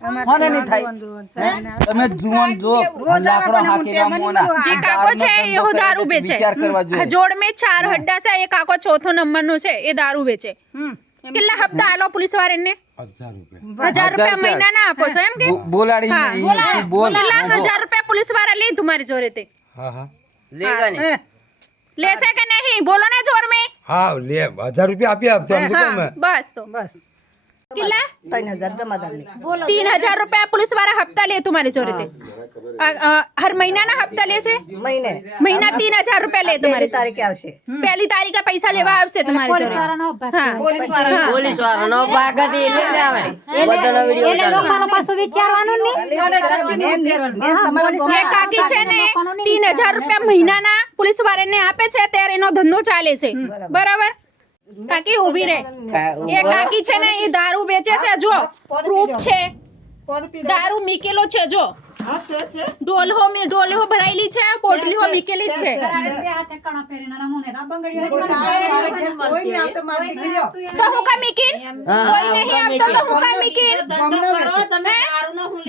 મને નહીં થાય. તમે જુવાન જો લાકડો હાકેલા મોના જે કાકો છે એવો દારૂ વેચે જોડ મે ચાર હડ્ડા છે એ કાકો ચોથો નંબર નો છે એ દારૂ વેચે. કેટલા હપ્તા આલો પોલીસ વાળાને હજાર રૂપિયા. હજાર રૂપિયા મહિના ના આપો છો એમ કે? બોલાડી હા, બોલા- હજાર રૂપિયા પોલીસવાળા લે તમારી જોરે તે. હા હા. હા. લેશે કે નહીં? બોલો ને જોર મે. હા લે. હજાર રૂપિયા આપી આપતો હા, બસ તો. બસ. તીન હજાર રૂપિયા પોલીસવાળા હપ્તા લે તમારી જોડે હર મહિનાના હપ્તા લે છે મહિને મહિના તીન હજાર રૂપિયા લે તમારી તારીખે આવશે પહેલી તારીખે પૈસા લેવા આવશે તમારે જોડે પોલીસ વાળાનો પોલીસ વાળાનો ભાગ જ એટલે જ આવે બધાનો વિડિયો એટલે લોકોનો પાછો વિચારવાનો નહીં કાકી છે ને તીન હજાર રૂપિયા મહિનાના પોલીસ વાળાને આપે છે ત્યારે એનો ધંધો ચાલે છે બરાબર કાકી ઊભી રહે. એ કાકી છે ને એ દારૂ વેચે છે જો. પ્રૂફ છે. દારૂ મીકેલો છે જો. ડોલહો મે ડોલહો ભરાયેલી છે પોટલીઓ મીકેલી જ છે. તો હું કા મીકીન? કોઈ નહીં આપતો તો હું કા મીકીન? હે?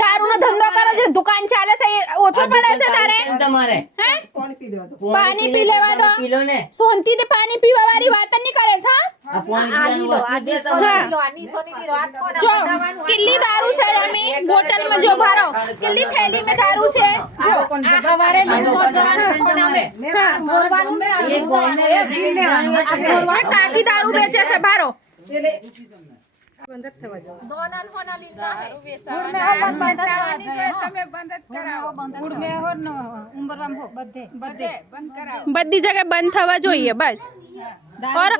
દારૂનો ધંધો કરે. છે દુકાન ચાલે છે એ ઓછો પડે છે તારે? તમારે. હે? પાણી પી લેવા દો પીલો ને. શાંતિથી પાણી પીવા વાળી વાત જ નહીં કરે છે હા? આ પાણી પીવાનું વસ્તુ છે તમારે. જો કેટલી દારૂ છે અમે બોટલમાં જો ભરો કેટલી થેલી કાકી દારૂ છે જો એ ગોળને હવે કાકી દારૂ વેચે છે ભારો બધી જગ્યાએ બંધ થવા જોઈએ, બસ. और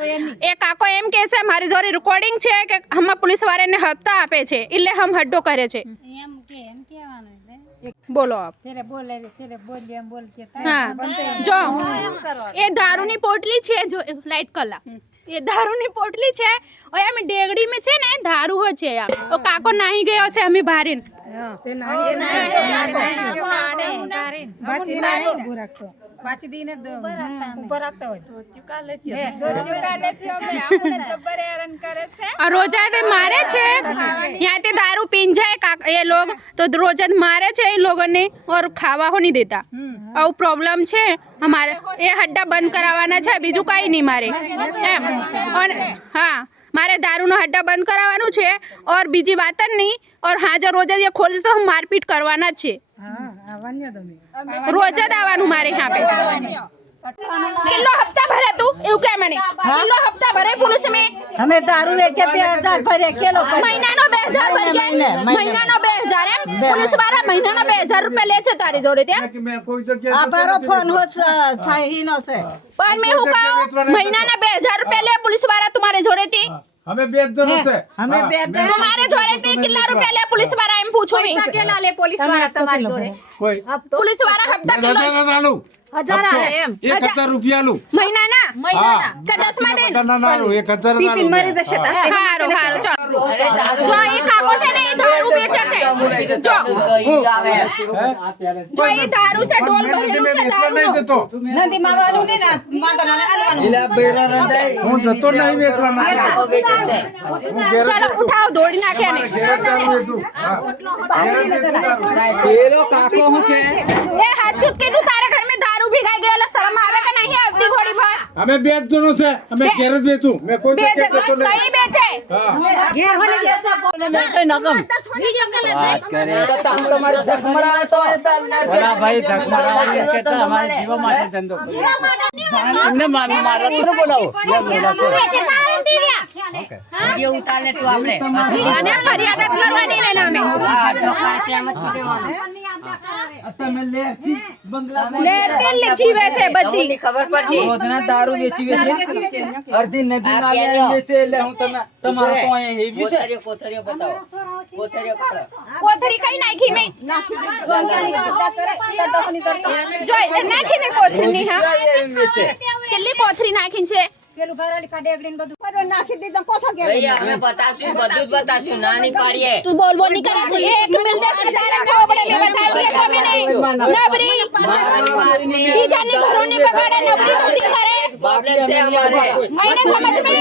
એ કાકો એમ કહે છે, મારી જોડે રેકોર્ડિંગ છે કે હમણાં પોલીસ વાળાને હપ્તા આપે છે, એટલે હમ હડ્ડો કરે છે. બોલો આપ. હા. જો, એ દારૂની પોટલી છે, જો લાઈટ કલા એ દારૂની પોટલી છે ઓય અમે ડેગડી મે છે ને ધારું હો છે યાર ઓ કાકો નાહી ગયો છે અમે ભારીન. સે નાહી નાહી બાચી નાહી ઊભો રાખતો. બાચી દીને ઉપર રાખતો હોય. ચુકા લે છે ચુકા લે છે અમે. આપણે જબર હેરાન કરે છે. આ રોજા તે મારે છે. ત્યાં તે દારૂ પીન જાય કાકા એ લોગ. તો રોજા મારે છે એ લોગોને. ઓર ખાવા હો નહીં દેતા. આવું પ્રોબ્લેમ છે. અમારે એ હડ્ડા બંધ કરાવવાના છે. બીજું કાંઈ નહીં મારે. એમ. હા. મારે દારૂનો હડ્ડા બંધ કરાવવાનું છે ઓર બીજી વાત જ નહીં ઓર હાજર રોજ જ ખોલશે તો મારપીટ કરવાના છે. રોજ જ આવવાનું મારે હા. કેટલો એવું કે મને? કેટલો હપ્તા ભરે પોલીસ મેં? અમે દારૂ વેચે બે હજાર ભરે કેલો મહિનાનો બે હજાર ભરી ગયા મહિનાનો બે હજાર એમ? પોલીસવાળા મહિનાનો બે હજાર રૂપિયા લે છે તારી જોડે ત્યાં આ બારો ફોન હોત સાહીનો છે. પણ મેં હું કહું મહિનાના બે હજાર રૂપિયા લે પોલીસવાળા તમારી જોડે થી અમે બે જ જણો છે. અમે બે તમારે જોડે થી કેટલા રૂપિયા લે પોલીસવાળા એમ પૂછો મેં? કેટલા લે પોલીસવાળા તમારી જોડે? કોઈ. પોલીસવાળા હપ્તા કેટલો? હજાર આલું એમ. એક હજાર. રૂપિયા આલું. મહિનાના? હા. કે દસમા દિન? ના ના એક હજાર જ આલું હારું હારું ચાલો. જો એ કાકો છે ને એ દારૂ વેચે છે. જો. જ આવે એ દારૂ છે ડોલ ભરેલું છે નહીં દારૂ જતો એલા બૈરા રંધાઈ. હું જતો નહીં વેચવાના. ચાલો ઉઠાવ દોડી નાખે ને. પેલો કાકો હું કે એ હાચું જ કીધું તારા ભીગાઈ ગયેલા શરમ આવે કે નહીં આવતી થોડી વાર અમે બે જ જણો છે અમે ઘેર જ વેચું મે કોઈ બે જગ્યાએ જતો જગ્યાએ મે કઈ બેચે વાત કરે તો તમ તમારે જખ મરાવે તો એ ભાઈ કે ભાઈ કે તો અમારે જીવ માટે ધંધો કર્યો. માર- મારો તો બોલાવો. લે બોલાવો તો. વીડિયો ઉતારે તું આપણે અને ફરિયાદ કરવાની ને નામે હા ડોક્ટર સેમત કીધું તમે લેરથી બંગલા ને તેલ છે બધી. ખબર પડતી રોજના દારૂ વેચી વેચી. અડધી નદી આ નાલે કેજો. એટલે હું તમે તમારો તો અહીંયા હેવી છે? કોથરીઓ કોથરીઓ બતાવો. કોથરીઓ કોથરી કઈ નાખી મેં? જો નાખીને કોથરી ની હા. કેટલી કોથરી નાખી છે? નાખી દીધા કોથા કે અમે બતાશું બધું જ બતાશું નાની પાડીએ તું બોલ બોલની કરે છે એક મિનિટ દસ તારે કહો પડે મે બતા દીએ તમે નહીં નબરી બીજા ને ઘરો ને બગાડે નબરી તો દિખારે પ્રોબ્લેમ છે અમારે મને સમજ મે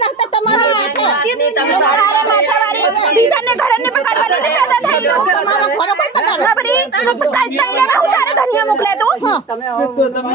લગતા તમારો હાથ તમે તમારા માથા વાળી બીજા ને ઘરો ને બગાડવાની દાદા થઈ તમારો ઘરો કોઈ પકડ નબરી તું કાલ તૈયાર હું તારે ધનિયા મોકલે તું તમે તો તમે